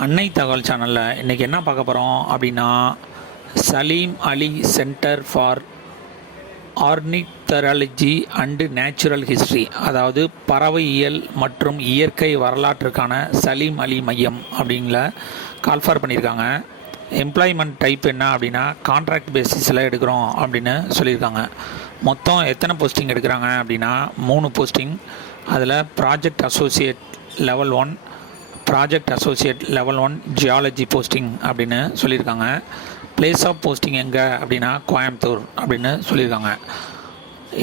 அன்னை தகவல் சேனலில் இன்றைக்கி என்ன பார்க்க போகிறோம் அப்படின்னா, Salim Ali Centre for Ornithology and Natural History, அதாவது பறவையியல் மற்றும் இயற்கை வரலாற்றுக்கான சலீம் அலி மையம் அப்படிங்கிற கால்ஃபார் பண்ணியிருக்காங்க. எம்ப்ளாய்மெண்ட் டைப் என்ன அப்படின்னா கான்ட்ராக்ட் பேசிஸில் எடுக்கிறோம் அப்படின்னு சொல்லியிருக்காங்க. மொத்தம் எத்தனை போஸ்டிங் எடுக்கிறாங்க அப்படின்னா 3 போஸ்டிங். அதில் project associate level 1, project associate level 1 geology posting அப்படின்னு சொல்லியிருக்காங்க. பிளேஸ் ஆஃப் போஸ்டிங் எங்கே அப்படின்னா கோயம்புத்தூர் அப்படின்னு சொல்லியிருக்காங்க.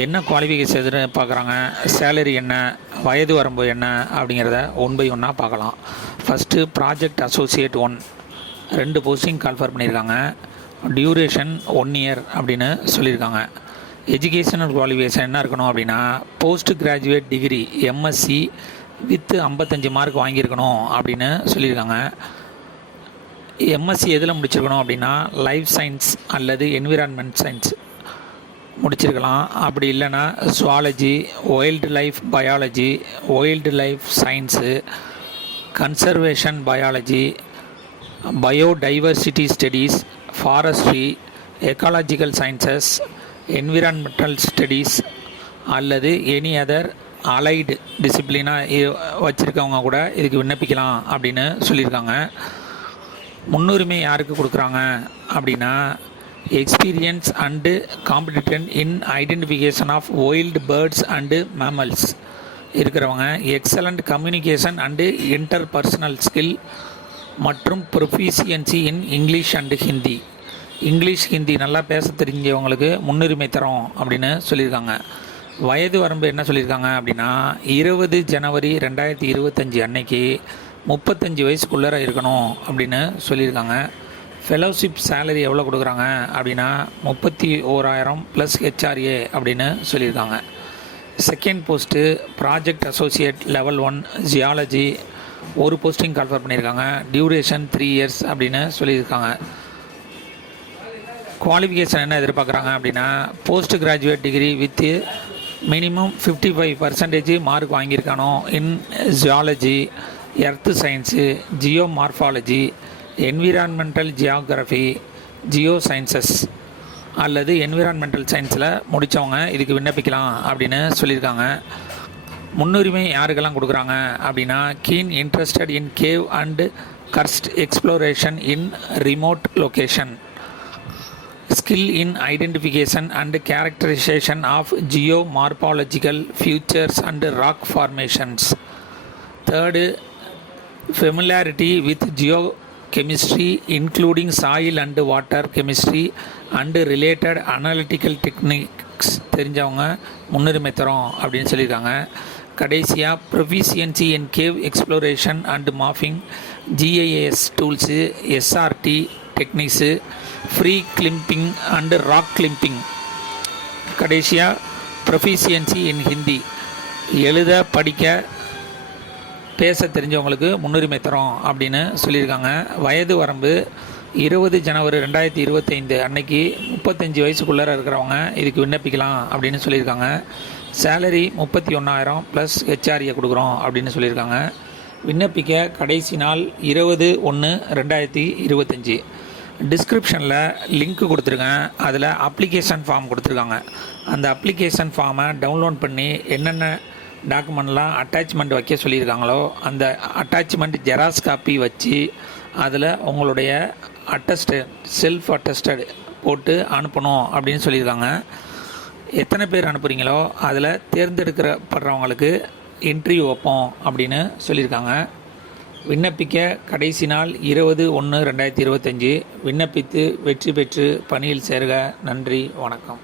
என்ன குவாலிஃபிகேஷன் எதுன்னு பார்க்குறாங்க, சேலரி என்ன, வயது வரம்பு என்ன அப்படிங்கிறத 1 by 1 பார்க்கலாம். First project associate 1 2 posting call for பண்ணியிருக்காங்க. டியூரேஷன் 1 year அப்படின்னு சொல்லியிருக்காங்க. எஜுகேஷனல் குவாலிஃபிகேஷன் என்ன இருக்கணும் அப்படின்னா post graduate degree MSc with 55 mark வாங்கியிருக்கணும் அப்படின்னு சொல்லியிருக்காங்க. எம்எஸ்சி எதில் முடிச்சிருக்கணும் அப்படின்னா லைஃப் சயின்ஸ் அல்லது என்விரான்மெண்ட் சயின்ஸ் முடிச்சிருக்கலாம். அப்படி இல்லைன்னா zoology, wildlife biology, wildlife science, conservation biology, biodiversity studies, forestry, ecological sciences, environmental studies அல்லது எனி அதர் அலைடு டிசிப்ளினாக வச்சுருக்கவங்க கூட இதுக்கு விண்ணப்பிக்கலாம் அப்படின்னு சொல்லியிருக்காங்க. முன்னுரிமை யாருக்கு கொடுக்குறாங்க அப்படின்னா experience and competent in identification of wild birds and mammals இருக்கிறவங்க, excellent communication and interpersonal skill மற்றும் proficiency in English and Hindi. English Hindi நல்லா பேச தெரிஞ்சவங்களுக்கு முன்னுரிமை தரோம் அப்படின்னு சொல்லியிருக்காங்க. வயது வரம்பு என்ன சொல்லியிருக்காங்க அப்படின்னா 20 ஜனவரி 2025 அன்னைக்கு 35 வயசுக்குள்ளே இருக்கணும் அப்படின்னு சொல்லியிருக்காங்க. ஃபெலோஷிப் சேலரி எவ்வளோ கொடுக்குறாங்க அப்படின்னா 31,000 ப்ளஸ் ஹெச்ஆர்ஏ அப்படின்னு சொல்லியிருக்காங்க. Second post project associate level 1 geology 1 posting call for பண்ணியிருக்காங்க. டியூரேஷன் 3 years அப்படின்னு சொல்லியிருக்காங்க. குவாலிஃபிகேஷன் என்ன எதிர்பார்க்குறாங்க அப்படின்னா post graduate degree with minimum 55% mark வாங்கியிருக்கானோ in geology, earth science, geomorphology, environmental geography, geosciences அல்லது என்விரான்மெண்டல் சயின்ஸில் முடித்தவங்க இதுக்கு விண்ணப்பிக்கலாம் அப்படின்னு சொல்லியிருக்காங்க. முன்னுரிமை யாருக்கெல்லாம் கொடுக்குறாங்க அப்படின்னா keen interested in cave and karst exploration in remote location, skill in identification and characterization of geomorphological features and rock formations. Third, familiarity with geochemistry including soil and water chemistry and related analytical techniques தெரிஞ்சவங்க முன்னுரிமை தரோம் அப்படின்னு சொல்லியிருக்காங்க. கடைசியாக proficiency in cave exploration and mapping, GIS tools, SRT techniques, free climbing and rock climbing. கடைசியாக proficiency in Hindi, எழுத படிக்க பேச தெரிஞ்சவங்களுக்கு முன்னுரிமை தரோம் அப்படின்னு சொல்லியிருக்காங்க. வயது வரம்பு 20 ஜனவரி 2025 அன்னைக்கு 35 வயசுக்குள்ளே இருக்கிறவங்க இதுக்கு விண்ணப்பிக்கலாம் அப்படின்னு சொல்லியிருக்காங்க. சேலரி 31,000 ப்ளஸ் ஹெச்ஆர்ஏ கொடுக்குறோம் அப்படின்னு சொல்லியிருக்காங்க. விண்ணப்பிக்க கடைசி நாள் 20/1/2025. டிஸ்கிரிப்ஷனில் லிங்க் கொடுத்துருக்கேன், அதில் அப்ளிகேஷன் ஃபார்ம் கொடுத்துருக்காங்க. அந்த அப்ளிகேஷன் ஃபார்மை டவுன்லோட் பண்ணி என்னென்ன டாக்குமெண்ட்லாம் அட்டாச்மெண்ட் வைக்க சொல்லியிருக்காங்களோ அந்த அட்டாச்மெண்ட் ஜெராக்ஸ் காப்பி வச்சு அதில் உங்களுடைய செல்ஃப் அட்டஸ்டட் போட்டு அனுப்பணும் அப்படின்னு சொல்லியிருக்காங்க. எத்தனை பேர் அனுப்புகிறீங்களோ அதில் தேர்ந்தெடுக்கப்படுறவங்களுக்கு இன்டர்வியூ வைப்போம் அப்படின்னு சொல்லியிருக்காங்க. விண்ணப்பிக்க கடைசி நாள் 20/1/2025. விண்ணப்பித்து வெற்றி பெற்று பணியில் சேர்க. நன்றி, வணக்கம்.